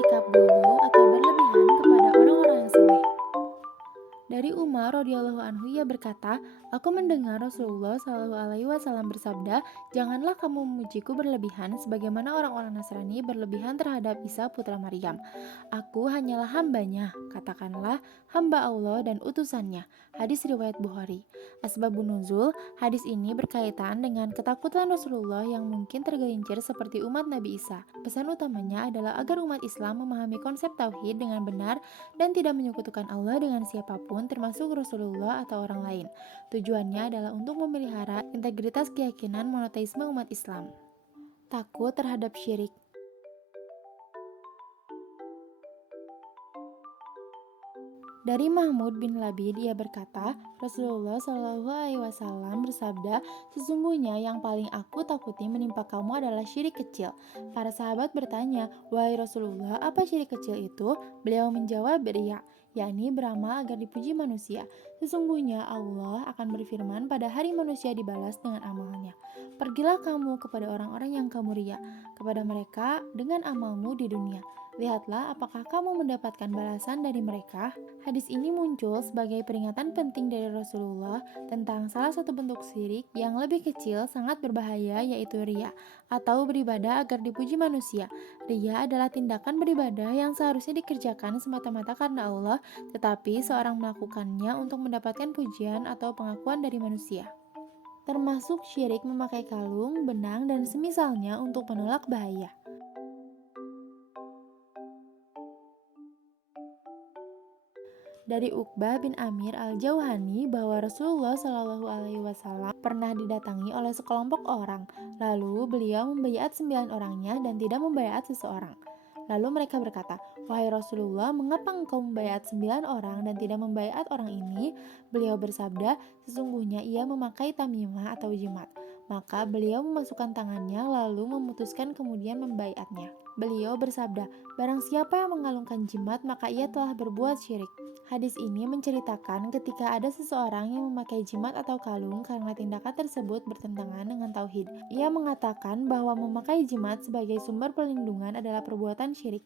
bersikap dulu atau berlebihan kepada orang-orang yang saleh? Dari Umar radhiyallahu anhu ia berkata, aku mendengar Rasulullah shallallahu alaihi wasallam bersabda, janganlah kamu memujiku berlebihan sebagaimana orang-orang Nasrani berlebihan terhadap Isa putra Maryam. Aku hanyalah hambanya, katakanlah hamba Allah dan utusannya. Hadis riwayat Bukhari. Asbabun nuzul, hadis ini berkaitan dengan ketakutan Rasulullah yang mungkin tergelincir seperti umat Nabi Isa. Pesan utamanya adalah agar umat Islam memahami konsep tauhid dengan benar dan tidak menyekutukan Allah dengan siapapun termasuk Rasulullah atau orang lain. Tujuannya adalah untuk memelihara integritas keyakinan monoteisme umat Islam. Takut terhadap syirik. Dari Mahmud bin Labid ia berkata, Rasulullah Shallallahu Alaihi Wasallam bersabda, sesungguhnya yang paling aku takuti menimpa kamu adalah syirik kecil. Para sahabat bertanya, wahai Rasulullah, apa syirik kecil itu? Beliau menjawab, riya, yakni beramal agar dipuji manusia. Sesungguhnya Allah akan berfirman pada hari manusia dibalas dengan amalnya. Pergilah kamu kepada orang-orang yang kamu riya, kepada mereka dengan amalmu di dunia. Lihatlah apakah kamu mendapatkan balasan dari mereka. Hadis ini muncul sebagai peringatan penting dari Rasulullah tentang salah satu bentuk syirik yang lebih kecil sangat berbahaya, yaitu riya atau beribadah agar dipuji manusia. Riya adalah tindakan beribadah yang seharusnya dikerjakan semata-mata karena Allah, tetapi seorang melakukannya untuk mendapatkan pujian atau pengakuan dari manusia. Termasuk syirik memakai kalung, benang, dan semisalnya untuk menolak bahaya. Dari Uqbah bin Amir al-Jauhani bahwa Rasulullah Shallallahu Alaihi Wasallam pernah didatangi oleh sekelompok orang, lalu beliau membaiat 9 orangnya dan tidak membaiat seseorang. Lalu mereka berkata, wahai Rasulullah, mengapa engkau membaiat 9 orang dan tidak membaiat orang ini? Beliau bersabda, sesungguhnya ia memakai tamimah atau jimat. Maka beliau memasukkan tangannya lalu memutuskan kemudian membaiatnya. Beliau bersabda, barang siapa yang mengalungkan jimat maka ia telah berbuat syirik. Hadis ini menceritakan ketika ada seseorang yang memakai jimat atau kalung karena tindakan tersebut bertentangan dengan tauhid. Ia mengatakan bahwa memakai jimat sebagai sumber perlindungan adalah perbuatan syirik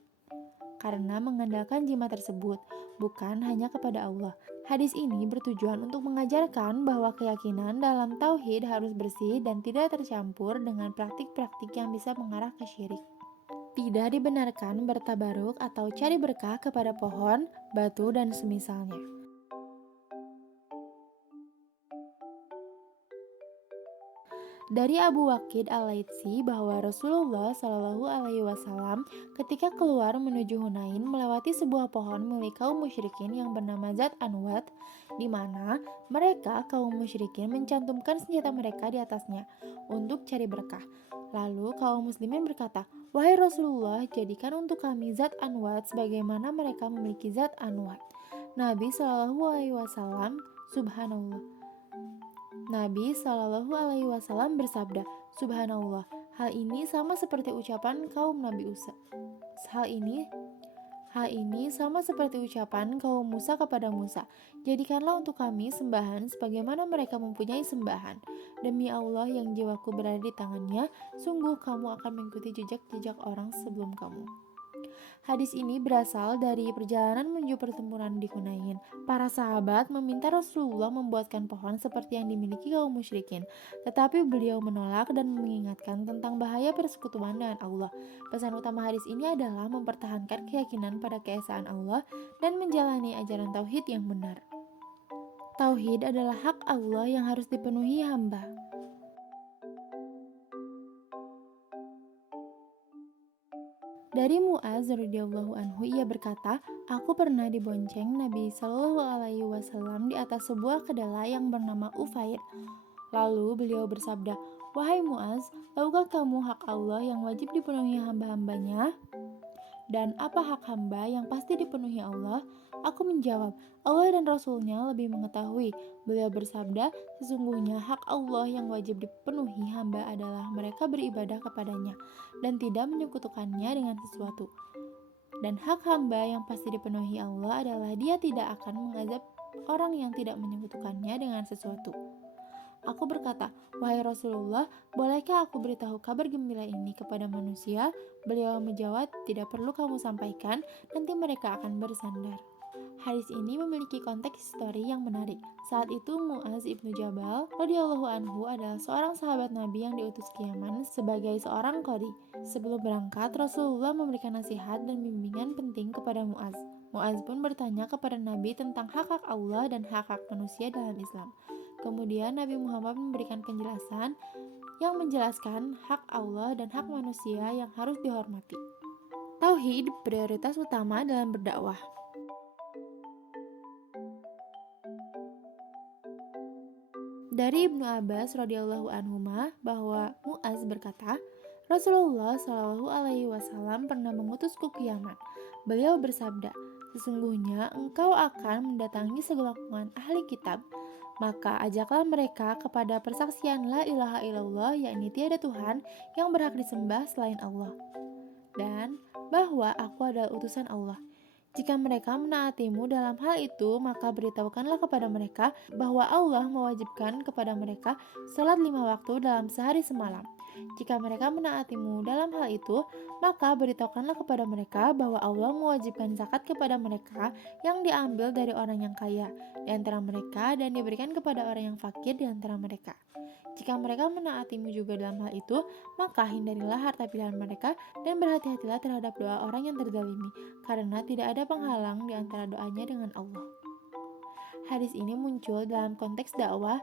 karena mengandalkan jimat tersebut, bukan hanya kepada Allah. Hadis ini bertujuan untuk mengajarkan bahwa keyakinan dalam tauhid harus bersih dan tidak tercampur dengan praktik-praktik yang bisa mengarah ke syirik. Tidak dibenarkan bertabaruk atau cari berkah kepada pohon, batu, dan semisalnya. Dari Abu Waqid al-Laitsi bahwa Rasulullah Shallallahu Alaihi Wasallam ketika keluar menuju Hunain melewati sebuah pohon milik kaum musyrikin yang bernama Zat Anwat, di mana mereka kaum musyrikin mencantumkan senjata mereka di atasnya untuk cari berkah. Lalu kaum muslimin berkata, wahai Rasulullah, jadikan untuk kami Zat Anwat sebagaimana mereka memiliki Zat Anwat. Nabi Shallallahu Alaihi Wasallam, Subhanallah. Nabi Shallallahu Alaihi Wasallam bersabda, Subhanallah, hal ini sama seperti ucapan kaum Nabi Musa. Hal ini sama seperti ucapan kaum Musa kepada Musa. Jadikanlah untuk kami sembahan sebagaimana mereka mempunyai sembahan. Demi Allah yang jiwaku berada di tangannya, sungguh kamu akan mengikuti jejak-jejak orang sebelum kamu. Hadis ini berasal dari perjalanan menuju pertempuran di Hunain. Para sahabat meminta Rasulullah membuatkan pohon seperti yang dimiliki kaum musyrikin, tetapi beliau menolak dan mengingatkan tentang bahaya persekutuan dengan Allah. Pesan utama hadis ini adalah mempertahankan keyakinan pada keesaan Allah dan menjalani ajaran tauhid yang benar. Tauhid adalah hak Allah yang harus dipenuhi hamba. Dari Muaz radhiyallahu anhu ia berkata, aku pernah dibonceng Nabi Shallallahu Alaihi Wasallam di atas sebuah kedelai yang bernama Ufair. Lalu beliau bersabda, wahai Muaz, tahukah kamu hak Allah yang wajib dipenuhi hamba-hambanya? Dan apa hak hamba yang pasti dipenuhi Allah? Aku menjawab, Allah dan Rasulnya lebih mengetahui. Beliau bersabda, sesungguhnya hak Allah yang wajib dipenuhi hamba adalah mereka beribadah kepadanya dan tidak menyekutukannya dengan sesuatu. Dan hak hamba yang pasti dipenuhi Allah adalah dia tidak akan mengazab orang yang tidak menyekutukannya dengan sesuatu. Aku berkata, "Wahai Rasulullah, bolehkah aku beritahu kabar gembira ini kepada manusia?" Beliau menjawab, "Tidak perlu kamu sampaikan, nanti mereka akan bersandar." Hadis ini memiliki konteks histori yang menarik. Saat itu Muaz ibnu Jabal radhiyallahu anhu adalah seorang sahabat Nabi yang diutus ke Yaman sebagai seorang qadhi. Sebelum berangkat, Rasulullah memberikan nasihat dan bimbingan penting kepada Muaz. Muaz pun bertanya kepada Nabi tentang hak-hak Allah dan hak-hak manusia dalam Islam. Kemudian Nabi Muhammad memberikan penjelasan yang menjelaskan hak Allah dan hak manusia yang harus dihormati. Tauhid prioritas utama dalam berdakwah. Dari Ibnu Abbas radhiyallahu anhuma bahwa Muaz berkata, Rasulullah Shallallahu alaihi wasallam pernah mengutusku ke Yaman. Beliau bersabda, "Sesungguhnya engkau akan mendatangi segelompolan ahli kitab, maka ajaklah mereka kepada persaksian la ilaha illallah, yakni tiada Tuhan yang berhak disembah selain Allah, dan bahwa aku adalah utusan Allah. Jika mereka menaatimu dalam hal itu, maka beritahukanlah kepada mereka bahwa Allah mewajibkan kepada mereka salat 5 waktu dalam sehari semalam. Jika mereka menaatimu dalam hal itu, maka beritahukanlah kepada mereka bahwa Allah mewajibkan zakat kepada mereka yang diambil dari orang yang kaya di antara mereka dan diberikan kepada orang yang fakir di antara mereka. Jika mereka menaatimu juga dalam hal itu, maka hindarilah harta pilihan mereka dan berhati-hatilah terhadap doa orang yang terzalimi, karena tidak ada penghalang di antara doanya dengan Allah." Hadis ini muncul dalam konteks dakwah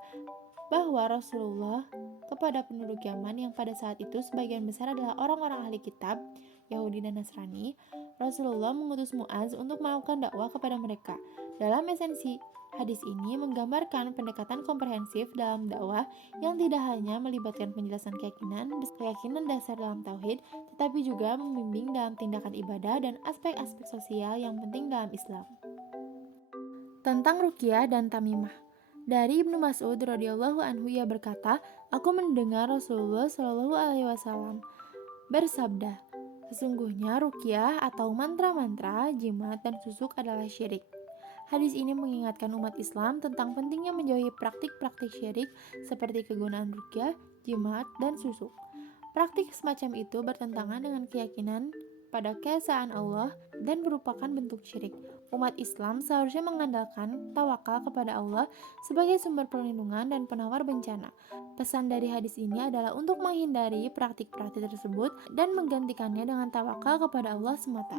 bahwa Rasulullah kepada penduduk Yaman yang pada saat itu sebagian besar adalah orang-orang ahli kitab, Yahudi dan Nasrani. Rasulullah mengutus Muaz untuk melakukan dakwah kepada mereka. Dalam esensi, hadis ini menggambarkan pendekatan komprehensif dalam dakwah yang tidak hanya melibatkan penjelasan keyakinan dasar dalam tauhid, tetapi juga membimbing dalam tindakan ibadah dan aspek-aspek sosial yang penting dalam Islam. Tentang ruqyah dan tamimah. Dari Ibnu Mas'ud radhiyallahu anhu, ia berkata, "Aku mendengar Rasulullah shallallahu alaihi wasallam bersabda, sesungguhnya ruqyah atau mantra-mantra, jimat dan susuk adalah syirik." Hadis ini mengingatkan umat Islam tentang pentingnya menjauhi praktik-praktik syirik seperti kegunaan ruqyah, jimat, dan susuk. Praktik semacam itu bertentangan dengan keyakinan pada keesaan Allah dan merupakan bentuk syirik. Umat Islam seharusnya mengandalkan tawakal kepada Allah sebagai sumber perlindungan dan penawar bencana. Pesan dari hadis ini adalah untuk menghindari praktik-praktik tersebut dan menggantikannya dengan tawakal kepada Allah semata.